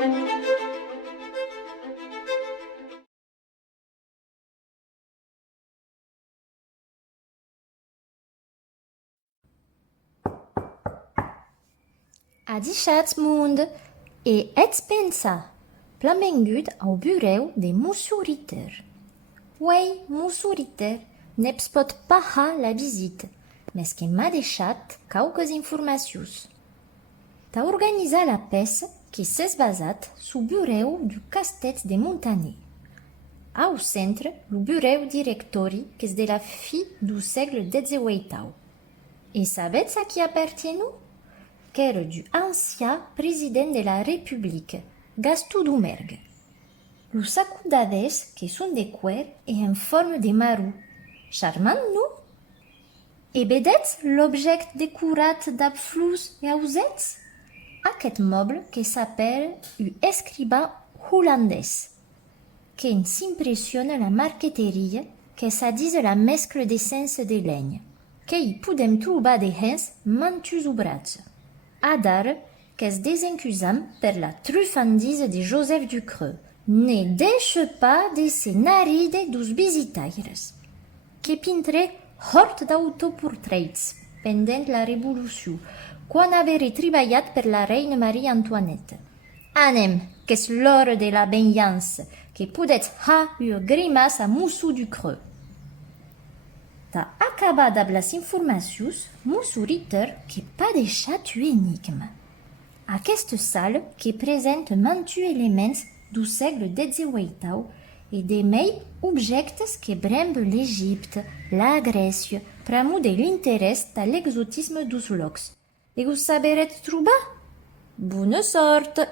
Adichat mund, e ets pensa, plamengut au bureau de Moussouriter. Oui, Moussouriter, neps pot paha la visite, mais que m'a deixat quelques informations. Ta organisa la peça que s'es basat sous bureau du castet de Montaner. Au centre, le bureau directori que est de la fille du siècle XVIII. Et sabets à qui appartient nous? Qu'era du ancien président de la République, Gaston Doumergue. Los sacudades que sont de cuir et en forme de marou. Charmant, non? Et vedets l'objet décorat d'abflous et ausets? Aquest meuble que s'appelle un escribà hollandès, qui s'impressionne la marqueterie que s'adise la mescle d'essence de leigne, que hi podem trobar de gens mantus obrats. Adar, qu'es desencusam per la truffandise de Joseph Ducreux, ne deixe pas de se naride dos visitaires, que pintre hort d'autoportraits pendent la Revolució, quan avere treballat per la reine Marie-Antoinette. Anem, qu'es l'hora de la venjança, que podet ha ua grimace a Mussou Ducreux. Ta acabada las informacions, Moussouriter que pas deixat un enigme. Aquesta salle que presente mantu elements du segle XVIII et de mei objectes que brembe l'Égypte, la Grècia, pramo de l'interès de l'exotisme dos locs. E vous saberet trobar? Bonne sorte!